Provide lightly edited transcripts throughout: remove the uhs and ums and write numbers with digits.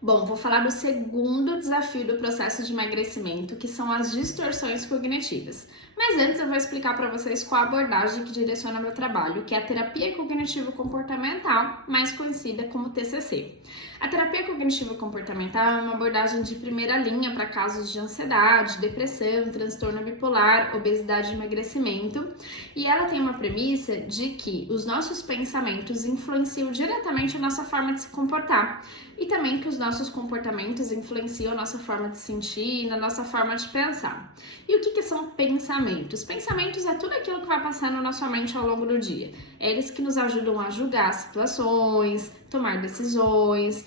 Bom, vou falar do segundo desafio do processo de emagrecimento, que são as distorções cognitivas. Mas antes eu vou explicar para vocês qual a abordagem que direciona meu trabalho, que é a terapia cognitivo-comportamental, mais conhecida como TCC. A terapia cognitivo-comportamental é uma abordagem de primeira linha para casos de ansiedade, depressão, transtorno bipolar, obesidade e emagrecimento, e ela tem uma premissa de que os nossos pensamentos influenciam diretamente a nossa forma de se comportar e também que os nossos comportamentos influenciam a nossa forma de sentir e a nossa forma de pensar. E o que são pensamentos? Pensamentos é tudo aquilo que vai passando na sua mente ao longo do dia. É eles que nos ajudam a julgar situações, tomar decisões,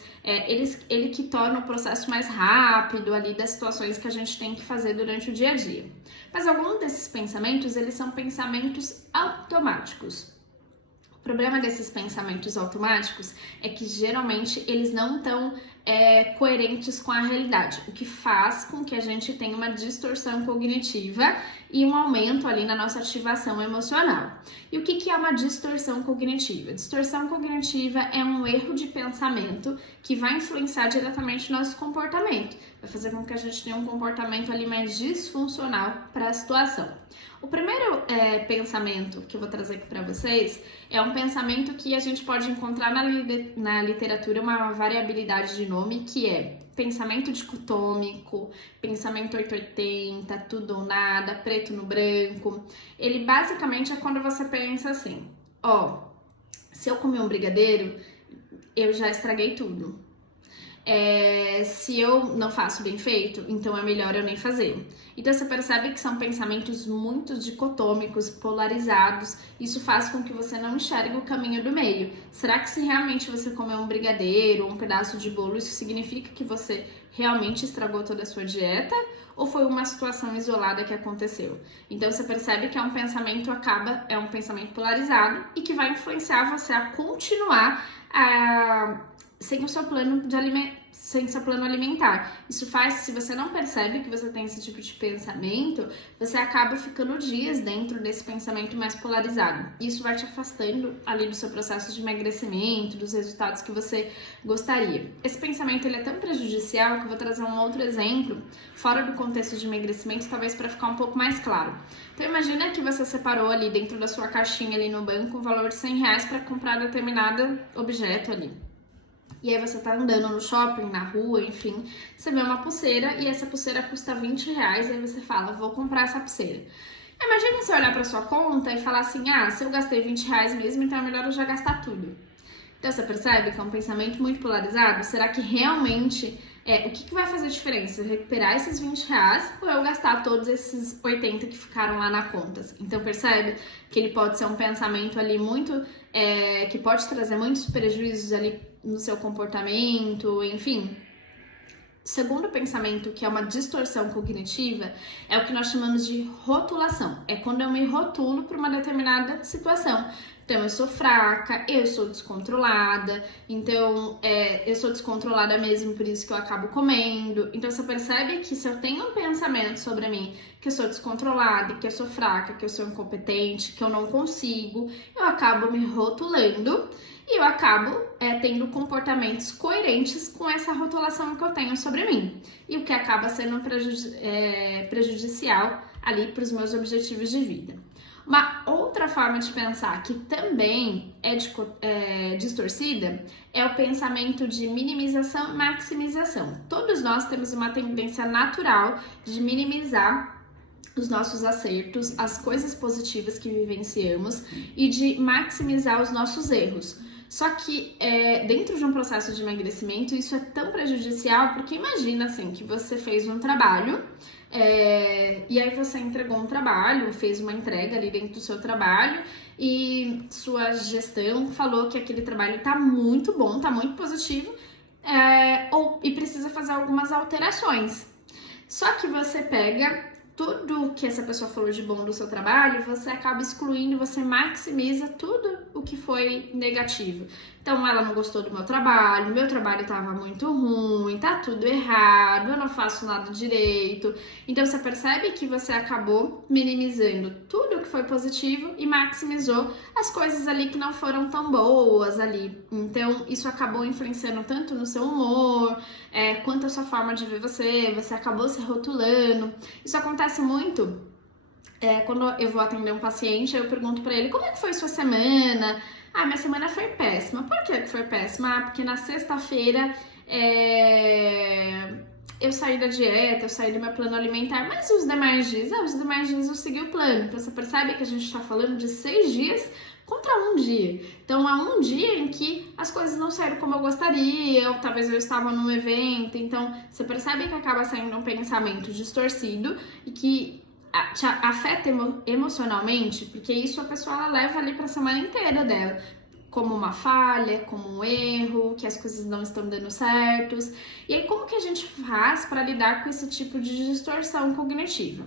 ele que torna o processo mais rápido ali das situações que a gente tem que fazer durante o dia a dia. Mas alguns desses pensamentos, eles são pensamentos automáticos. O problema desses pensamentos automáticos é que geralmente eles não estão coerentes com a realidade, o que faz com que a gente tenha uma distorção cognitiva e um aumento ali na nossa ativação emocional. E o que é uma distorção cognitiva? Distorção cognitiva é um erro de pensamento que vai influenciar diretamente o nosso comportamento, vai fazer com que a gente tenha um comportamento ali mais disfuncional para a situação. O primeiro pensamento que eu vou trazer aqui para vocês é um pensamento que a gente pode encontrar na literatura uma variabilidade de nome, que é pensamento dicotômico, pensamento 880, tudo ou nada, preto no branco. Ele basicamente é quando você pensa assim, se eu comer um brigadeiro, eu já estraguei tudo. Se eu não faço bem feito, então é melhor eu nem fazer. Então você percebe que são pensamentos muito dicotômicos, polarizados. Isso faz com que você não enxergue o caminho do meio. Será que se realmente você comer um brigadeiro, um pedaço de bolo, isso significa que você realmente estragou toda a sua dieta? Ou foi uma situação isolada que aconteceu? Então você percebe que é um pensamento polarizado e que vai influenciar você a continuar sem o seu plano alimentar. Isso faz, se você não percebe que você tem esse tipo de pensamento, você acaba ficando dias dentro desse pensamento mais polarizado. Isso vai te afastando ali do seu processo de emagrecimento, dos resultados que você gostaria. Esse pensamento ele é tão prejudicial que eu vou trazer um outro exemplo, fora do contexto de emagrecimento, talvez para ficar um pouco mais claro. Então imagina que você separou ali dentro da sua caixinha ali no banco um valor de R$100 para comprar determinado objeto ali. E aí você tá andando no shopping, na rua, enfim, você vê uma pulseira e essa pulseira custa R$20, aí você fala, vou comprar essa pulseira. Imagina você olhar pra sua conta e falar assim, se eu gastei R$20 mesmo, então é melhor eu já gastar tudo. Então você percebe que é um pensamento muito polarizado? Será que realmente, o que vai fazer diferença? Eu recuperar esses R$20 ou eu gastar todos esses 80 que ficaram lá na conta? Então percebe que ele pode ser um pensamento ali muito, que pode trazer muitos prejuízos ali no seu comportamento, enfim. O segundo pensamento, que é uma distorção cognitiva, é o que nós chamamos de rotulação. É quando eu me rotulo para uma determinada situação. Então, eu sou fraca, eu sou descontrolada, então eu sou descontrolada mesmo, por isso que eu acabo comendo. Então, você percebe que se eu tenho um pensamento sobre mim, que eu sou descontrolada, que eu sou fraca, que eu sou incompetente, que eu não consigo, eu acabo me rotulando e eu acabo tendo comportamentos coerentes com essa rotulação que eu tenho sobre mim. E o que acaba sendo prejudicial ali para os meus objetivos de vida. Uma outra forma de pensar que também é distorcida é o pensamento de minimização e maximização. Todos nós temos uma tendência natural de minimizar os nossos acertos, as coisas positivas que vivenciamos e de maximizar os nossos erros. Só que dentro de um processo de emagrecimento isso é tão prejudicial porque imagina assim que você fez um trabalho e aí você entregou um trabalho, fez uma entrega ali dentro do seu trabalho e sua gestão falou que aquele trabalho tá muito bom, tá muito positivo e precisa fazer algumas alterações. Só que você pega tudo que essa pessoa falou de bom do seu trabalho, você acaba excluindo, você maximiza tudo o que foi negativo. Então, ela não gostou do meu trabalho estava muito ruim, tá tudo errado, eu não faço nada direito. Então, você percebe que você acabou minimizando tudo o que foi positivo e maximizou as coisas ali que não foram tão boas ali. Então, isso acabou influenciando tanto no seu humor, quanto a sua forma de ver você acabou se rotulando. Isso acontece muito quando eu vou atender um paciente, eu pergunto pra ele, como é que foi sua semana? Ah, minha semana foi péssima. Por que foi péssima? Ah, porque na sexta-feira eu saí da dieta, eu saí do meu plano alimentar, mas os demais dias? Os demais dias eu segui o plano. Então você percebe que a gente tá falando de 6 dias contra um dia. Então há um dia em que as coisas não saíram como eu gostaria, ou talvez eu estava num evento, então você percebe que acaba saindo um pensamento distorcido e que te afeta emocionalmente, porque isso a pessoa ela leva ali para a semana inteira dela, como uma falha, como um erro, que as coisas não estão dando certos. E aí como que a gente faz para lidar com esse tipo de distorção cognitiva?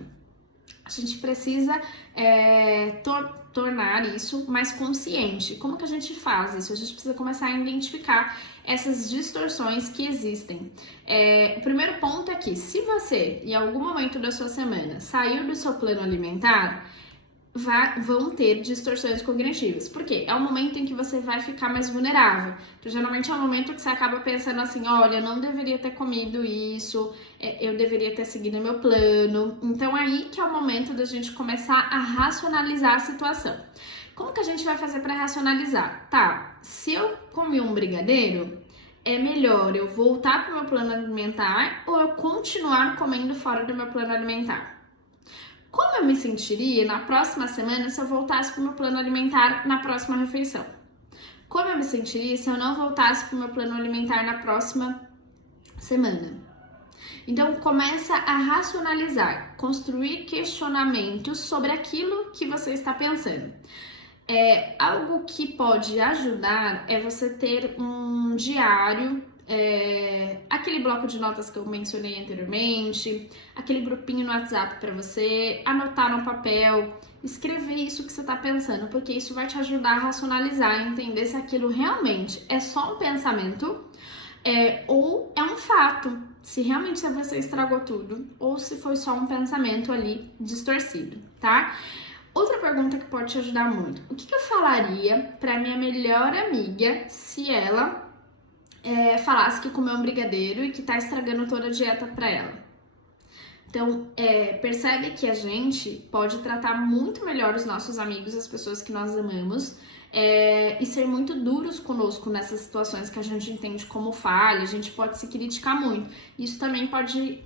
A gente precisa tornar isso mais consciente. Como que a gente faz isso? A gente precisa começar a identificar essas distorções que existem. O primeiro ponto é que, se você, em algum momento da sua semana, saiu do seu plano alimentar, vão ter distorções cognitivas. Por quê? É o momento em que você vai ficar mais vulnerável. Então, geralmente é o momento que você acaba pensando assim, olha, eu não deveria ter comido isso, eu deveria ter seguido meu plano. Então, aí que é o momento da gente começar a racionalizar a situação. Como que a gente vai fazer para racionalizar? Tá, se eu comi um brigadeiro, é melhor eu voltar para o meu plano alimentar ou eu continuar comendo fora do meu plano alimentar? Como eu me sentiria na próxima semana se eu voltasse para o meu plano alimentar na próxima refeição? Como eu me sentiria se eu não voltasse para o meu plano alimentar na próxima semana? Então, começa a racionalizar, construir questionamentos sobre aquilo que você está pensando. Algo que pode ajudar é você ter um diário, aquele bloco de notas que eu mencionei anteriormente, aquele grupinho no WhatsApp para você anotar no papel, escrever isso que você está pensando, porque isso vai te ajudar a racionalizar e entender se aquilo realmente é só um pensamento ou é um fato, se realmente você estragou tudo ou se foi só um pensamento ali distorcido, tá? Outra pergunta que pode te ajudar muito, o que eu falaria para minha melhor amiga se ela falasse que comeu um brigadeiro e que tá estragando toda a dieta pra ela? Então, percebe que a gente pode tratar muito melhor os nossos amigos, as pessoas que nós amamos, e ser muito duros conosco nessas situações que a gente entende como falha, a gente pode se criticar muito. Isso também pode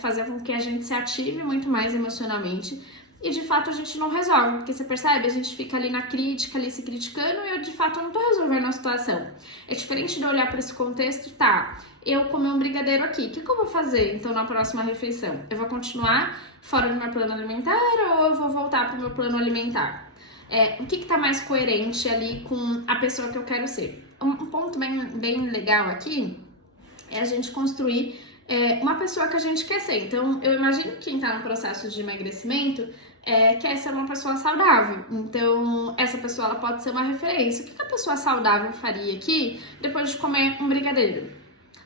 fazer com que a gente se ative muito mais emocionalmente, e de fato a gente não resolve, porque você percebe, a gente fica ali na crítica, ali se criticando e eu de fato não tô resolvendo a situação. É diferente de olhar para esse contexto, tá, eu comi um brigadeiro aqui, o que eu vou fazer então na próxima refeição? Eu vou continuar fora do meu plano alimentar ou eu vou voltar pro meu plano alimentar? O que tá mais coerente ali com a pessoa que eu quero ser? Um ponto bem legal aqui é a gente construir uma pessoa que a gente quer ser. Então, eu imagino que quem tá no processo de emagrecimento quer ser uma pessoa saudável. Então, essa pessoa ela pode ser uma referência. O que a pessoa saudável faria aqui depois de comer um brigadeiro?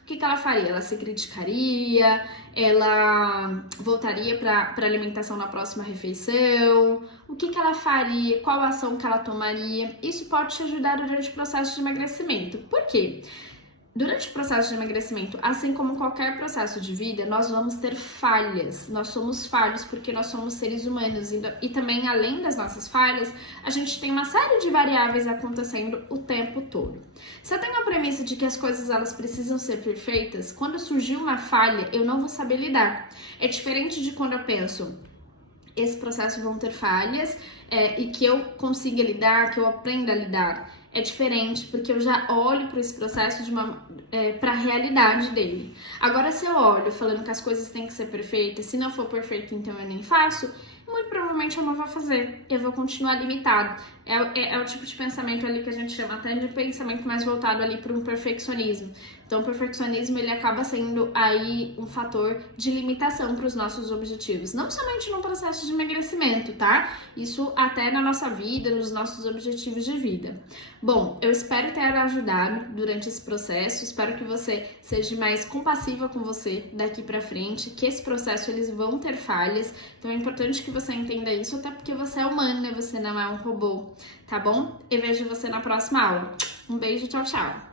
O que ela faria? Ela se criticaria? Ela voltaria para alimentação na próxima refeição? O que ela faria? Qual ação que ela tomaria? Isso pode te ajudar durante o processo de emagrecimento. Por quê? Durante o processo de emagrecimento, assim como qualquer processo de vida, nós vamos ter falhas. Nós somos falhos porque nós somos seres humanos e também, além das nossas falhas, a gente tem uma série de variáveis acontecendo o tempo todo. Se eu tenho a premissa de que as coisas elas precisam ser perfeitas, quando surgir uma falha, eu não vou saber lidar. É diferente de quando eu penso, esse processo vão ter falhas e que eu consiga lidar, que eu aprenda a lidar. É diferente, porque eu já olho para esse processo para a realidade dele. Agora, se eu olho falando que as coisas têm que ser perfeitas, se não for perfeito, então eu nem faço, muito provavelmente eu não vou fazer, eu vou continuar limitado. É o tipo de pensamento ali que a gente chama até de pensamento mais voltado ali para um perfeccionismo. Então, o perfeccionismo, ele acaba sendo aí um fator de limitação para os nossos objetivos. Não somente no processo de emagrecimento, tá? Isso até na nossa vida, nos nossos objetivos de vida. Bom, eu espero ter ajudado durante esse processo. Espero que você seja mais compassiva com você daqui para frente, que esse processo eles vão ter falhas. Então, é importante que você entenda isso, até porque você é humano, né? Você não é um robô, tá bom? Eu vejo você na próxima aula. Um beijo, tchau, tchau!